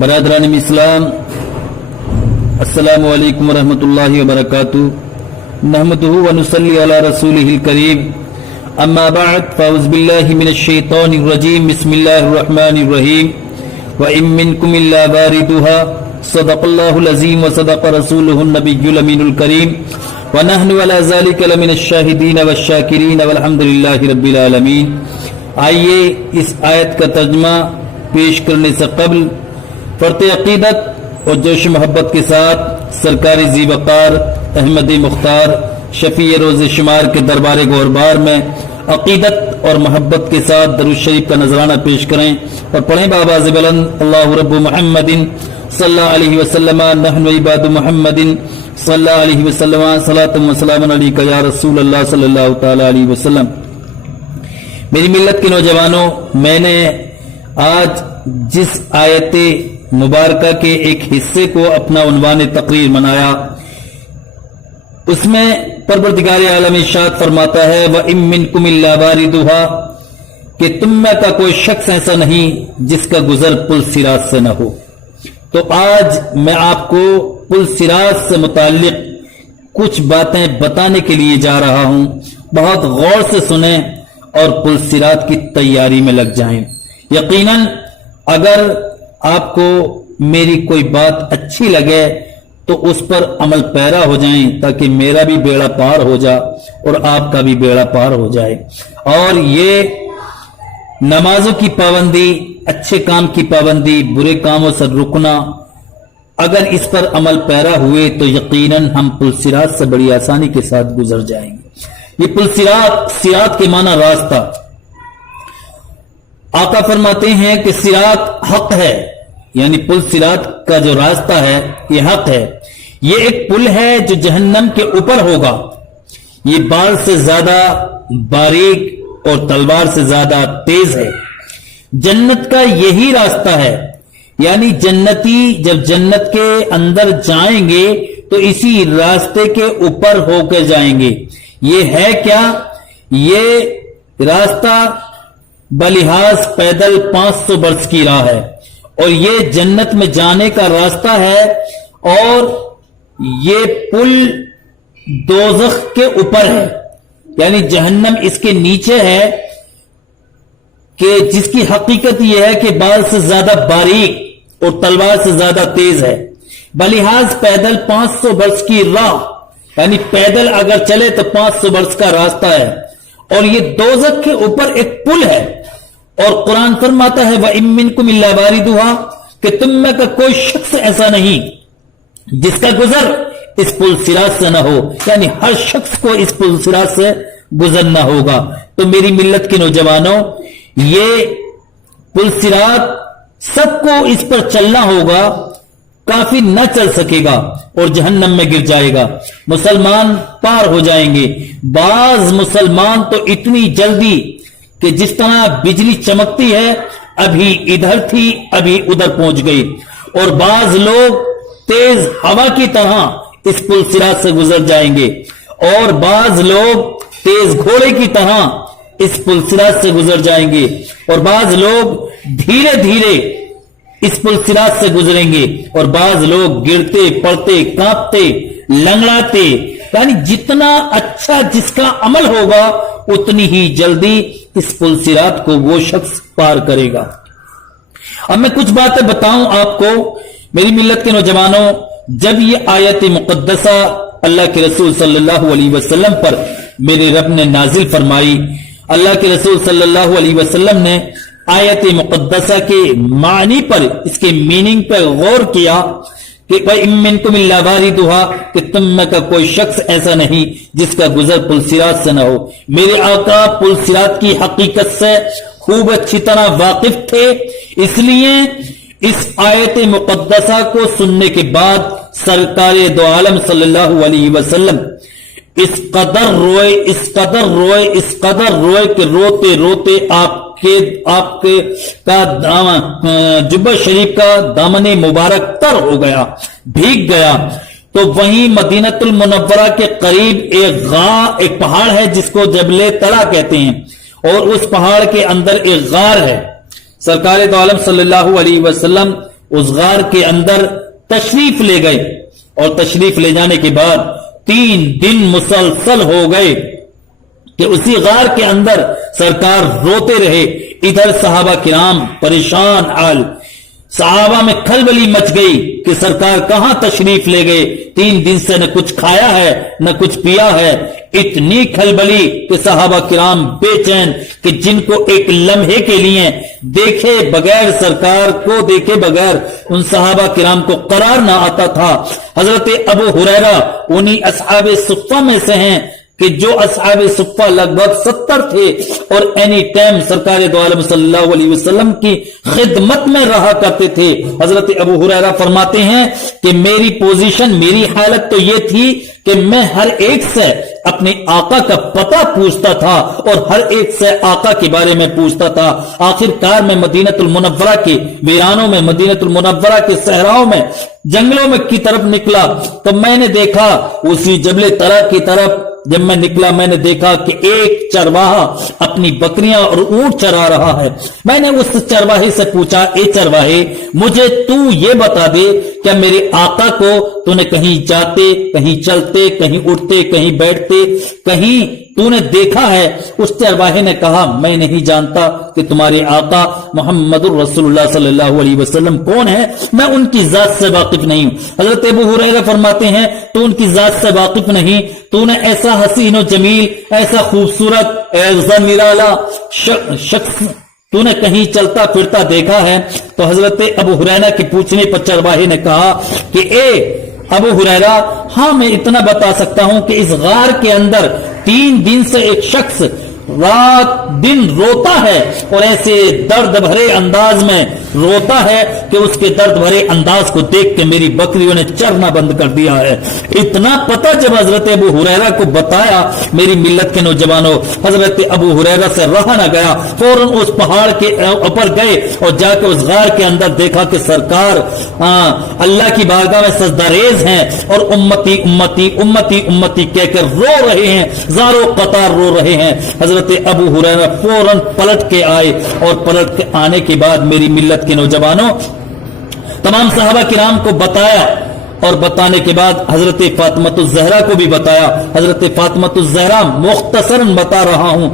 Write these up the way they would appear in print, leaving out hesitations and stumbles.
برادران اسلام، السلام علیکم ورحمۃ اللہ وبرکاتہ۔ نحمدہ ونصلی علی رسولہ الکریم، اما بعد فاعوذ باللہ من الشیطان الرجیم، بسم اللہ الرحمن الرحیم۔ وَإِن مِّنكُمْ إِلَّا وَارِدُهَا صدق اللہ العظیم وصدق رسولہ النبی الامین الکریم، ونحن علی ذلک لمن الشاہدین والشاکرین والحمد للہ رب العالمین۔ آئیے اس آیت کا ترجمہ پیش کرنے سے قبل فرط عقیدت اور جوش محبت کے ساتھ سرکار ذی وقار احمد مختار شفیع روز شمار کے دربار گوربار میں عقیدت اور محبت کے ساتھ درود شریف کا نذرانہ پیش کریں اور پڑھیں بآواز بلند: اللہ رب محمد صلی اللہ علیہ وسلم، نحن عباد محمد صلی اللہ علیہ وسلم، صلاۃ و سلام علیک یا رسول اللہ صلی اللہ تعالی علیہ وسلم۔ میری ملت کے نوجوانوں، میں نے آج جس آیت مبارکہ کے ایک حصے کو اپنا عنوان تقریر بنایا، اس میں پروردگار عالم ارشاد فرماتا ہے وَإِن مِّنكُمْ إِلَّا وَارِدُهَا، کہ تم میں کا کوئی شخص ایسا نہیں جس کا گزر پل صراط سے نہ ہو۔ تو آج میں آپ کو پل صراط سے متعلق کچھ باتیں بتانے کے لیے جا رہا ہوں، بہت غور سے سنیں اور پل صراط کی تیاری میں لگ جائیں۔ یقیناً اگر آپ کو میری کوئی بات اچھی لگے تو اس پر عمل پیرا ہو جائیں، تاکہ میرا بھی بیڑا پار ہو جائے اور آپ کا بھی بیڑا پار ہو جائے۔ اور یہ نمازوں کی پابندی، اچھے کام کی پابندی، برے کاموں سے رکنا، اگر اس پر عمل پیرا ہوئے تو یقیناً ہم پل صراط سے بڑی آسانی کے ساتھ گزر جائیں گے۔ یہ پل صراط کے معنی راستہ۔ آقا فرماتے ہیں کہ صراط حق ہے، یعنی پل صراط کا جو راستہ ہے یہ حق ہے۔ یہ ایک پل ہے جو جہنم کے اوپر ہوگا۔ یہ بال سے زیادہ باریک اور تلوار سے زیادہ تیز ہے۔ جنت کا یہی راستہ ہے، یعنی جنتی جب جنت کے اندر جائیں گے تو اسی راستے کے اوپر ہو کر جائیں گے۔ یہ ہے کیا؟ یہ راستہ بلحاظ پیدل 500 برس کی راہ ہے، اور یہ جنت میں جانے کا راستہ ہے، اور یہ پل دوزخ کے اوپر ہے، یعنی جہنم اس کے نیچے ہے، کہ جس کی حقیقت یہ ہے کہ بال سے زیادہ باریک اور تلوار سے زیادہ تیز ہے۔ بلحاظ پیدل 500 برس کی راہ، یعنی پیدل اگر چلے تو 500 برس کا راستہ ہے، اور یہ دوزخ کے اوپر ایک پل ہے۔ اور قرآن فرماتا ہے وَإِن مِّنكُمْ إِلَّا وَارِدُهَا، کہ تم میں کا کوئی شخص ایسا نہیں جس کا گزر اس پل صراط سے نہ ہو، یعنی ہر شخص کو اس پل صراط سے گزرنا ہوگا۔ تو میری ملت کے نوجوانوں، یہ پل صراط سب کو اس پر چلنا ہوگا، کافی نہ چل سکے گا اور جہنم میں گر جائے گا۔ مسلمان پار ہو جائیں گے۔ بعض مسلمان تو اتنی جلدی کہ جس طرح بجلی چمکتی ہے، ابھی ادھر تھی ابھی ادھر پہنچ گئی، اور بعض لوگ تیز ہوا کی طرح اس پل صراط سے گزر جائیں گے، اور بعض لوگ تیز گھوڑے کی طرح اس پل صراط سے گزر جائیں گے، اور بعض لوگ دھیرے دھیرے اس پل صراط سے گزریں گے، اور بعض لوگ گرتے پڑتے کانپتے لنگڑاتے، یعنی جتنا اچھا جس کا عمل ہوگا اتنی ہی جلدی اس پل صراط کو وہ شخص پار کرے گا۔ اب میں کچھ باتیں بتاؤں آپ کو میری ملت کے نوجوانوں۔ جب یہ آیت مقدسہ اللہ کے رسول صلی اللہ علیہ وسلم پر میرے رب نے نازل فرمائی، اللہ کے رسول صلی اللہ علیہ وسلم نے آیت مقدسہ کے معنی پر، اس کے میننگ پر غور کیا کہ وَإِن مِّنكُمْ إِلَّا وَارِدُهَا، کہ تم میں کا کوئی شخص ایسا نہیں جس کا گزر پل صراط سے نہ ہو۔ میرے آقا پل صراط کی حقیقت سے خوب اچھی طرح واقف تھے، اس لیے اس آیت مقدسہ کو سننے کے بعد سرکار دو عالم صلی اللہ علیہ وسلم اس قدر روئے کہ روتے روتے آپ کے کا جبہ شریف کا دامن مبارک تر ہو گیا، بھیگ گیا۔ تو وہیں مدینہ المنورہ کے قریب ایک پہاڑ ہے جس کو جبل طلع کہتے ہیں، اور اس پہاڑ کے اندر ایک غار ہے۔ سرکار دو عالم صلی اللہ علیہ وسلم उस गार के अंदर तशरीफ ले गए और तशरीफ ले जाने के बाद 3 दिन मुसलसल हो गए कि उसी गार के अंदर सरकार रोते रहे। इधर सहाबा किराम परेशान हाल, सहाबा में खलबली मच गई कि सरकार कहां तशरीफ ले गए, 3 दिन से न कुछ खाया है न कुछ पिया है। इतनी खलबली कि सहाबा किराम बेचैन कि जिनको एक लम्हे के लिए देखे बगैर, सरकार को देखे बगैर उन सहाबा किराम को करार ना आता था। हजरत अबू हुरैरा उन्हीं असहाबे सुफ़्फ़ा में से हैं कि जो असहाबे सुफ़्फ़ा लगभग 70 थे और एनी टाइम सरकार दो आलम सल्लल्लाहु अलैहि वसल्लम की खिदमत में रहा करते थे। हजरत अबू हुरैरा फरमाते हैं कि मेरी पोजीशन, मेरी हालत तो ये थी कि मैं हर एक से अपने आका का पता पूछता था और हर एक से आका के बारे में पूछता था। आखिरकार मैं मदीनतुल मुनव्वरा के वीरानों में, मदीनतुल मुनव्वरा के सहराओं में, जंगलों में की तरफ निकला तो मैंने देखा उसी जबले तरा की तरफ जब मैं निकला मैंने देखा कि एक चरवाहा अपनी बकरियां और ऊंट चरा रहा है। मैंने उस चरवाहे से पूछा, ए चरवाहे, मुझे तू ये बता दे क्या मेरे आका को तूने कहीं जाते, कहीं चलते, कहीं उठते, कहीं बैठते, कहीं तूने देखा है? उस चरवाहे ने कहा, मैं नहीं जानता कि तुम्हारे आका मोहम्मदुर रसूलुल्लाह सल्लल्लाहु अलैहि वसल्लम कौन है, मैं उनकी जात से वाकिफ नहीं हूं। हजरत अबू हुरैरा फरमाते हैं, तू उनकी जात से वाकिफ नहीं, तूने ऐसा हसीन और जमील, ऐसा खूबसूरत, ऐसा निराला शख्स तूने कहीं चलता फिरता देखा है? तो हजरत अबू हुरैरा के पूछने पर चरवाहे ने कहा कि ए अबू हुरैरा, हाँ मैं इतना बता सकता हूं कि इस गार के अंदर 3 दिन से एक शख्स रात दिन रोता है और ऐसे दर्द भरे अंदाज में रोता है कि उसके दर्द भरे अंदाज को देख के मेरी बकरियों ने चरना बंद कर दिया है। इतना पता जब हजरत अबू हुरैरा को बताया, मेरी मिल्लत के नौजवानों, हजरत अबू हुरैरा से रहा न गया, फौरन उस पहाड़ के ऊपर गए और जाकर उस गार के अंदर देखा कि सरकार अल्लाह की बारगाह में सजदारेज हैं और उम्मती उम्मती उम्मती उम्मती कहकर रो रहे हैं, ज़ारो कतार रो रहे हैं। हजरत अबू हुरैरा फौरन पलट के आए और पलट के आने के बाद मेरी मिल्लत के नौजवानों तमाम सहाबा किराम को बताया और बताने के बाद हजरत फातिमतुज़ ज़हरा को भी बताया। हजरत फातिमतुज़ ज़हरा मुख्तसरन बता रहा हूं,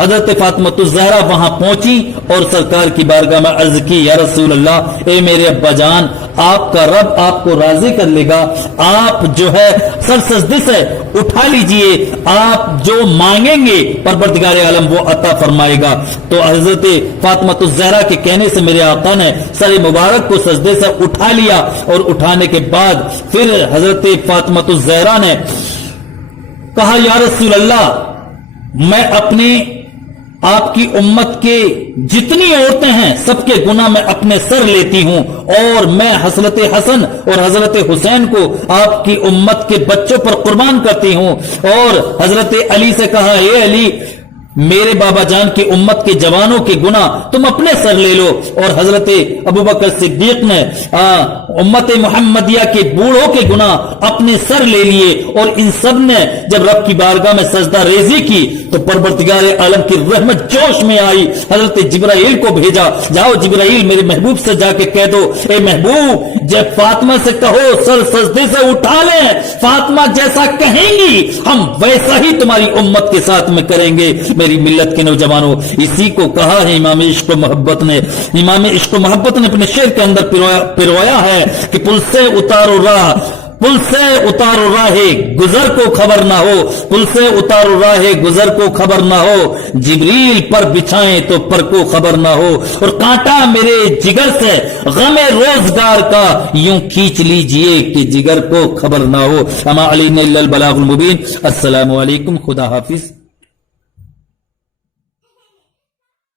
हजरत फातिमतुज़ ज़हरा वहां पहुंची और सरकार की बारगाह में अर्ज की, या रसूल अल्लाह, ए मेरे अब्बा जान, आपका रब आपको राजी कर लेगा, आप जो है सर सजदे से उठा लीजिए, आप जो मांगेंगे परवरदिगार आलम वो अता फरमाएगा। तो हजरत फातिमतुज़ ज़हरा के कहने से मेरे आका ने सर मुबारक को सजदे से उठा लिया और उठाने के बाद फिर हजरत फातिमतुज़ ज़हरा ने कहा, या रसूल अल्लाह, मैं अपने आपकी उम्मत के जितनी औरतें हैं सबके गुनाह मैं अपने सर लेती हूं और मैं हजरत हसन और हजरत हुसैन को आपकी उम्मत के बच्चों पर कुर्बान करती हूं। और हजरत अली से कहा, हे अली, मेरे बाबा जान की उम्मत के जवानों के गुनाह तुम अपने सर ले लो। और हजरत अबू बकर सिद्दीक ने उम्मत मुहम्मदिया के बूढ़ों के गुनाह अपने सर ले लिए और इन सब ने जब रब की बारगाह में सजदा रेजी की तो परवरदिगार आलम की रहमत जोश में आई। हजरत जिब्राइल को भेजा, जाओ जिब्राइल मेरे महबूब से जाके कह दो, ए महबूब, जब फातिमा से कहो सर सजदे से उठा लें, फातिमा जैसा कहेंगी हम वैसा ही तुम्हारी उम्मत के साथ में करेंगे। मेरी मिल्लत के नौजवानों, इसी को कहा है इमाम इश्क मोहब्बत ने। इमाम इश्क मोहब्बत ने अपने शेर के अंदर पिरोया है कि पुल से उतारो राह, पुल से उतारो राहे गुजर को खबर ना हो, पुल से उतारो राहे गुजर को खबर ना हो, जिब्रील पर बिछाएं तो पर को खबर ना हो, और कांटा मेरे जिगर से गमे रोजगार का यूं खींच लीजिए कि जिगर को खबर ना हो। अमा अलैना इल्लल बलागुल मुबीन। अस्सलामु अलैकुम, खुदा हाफिज।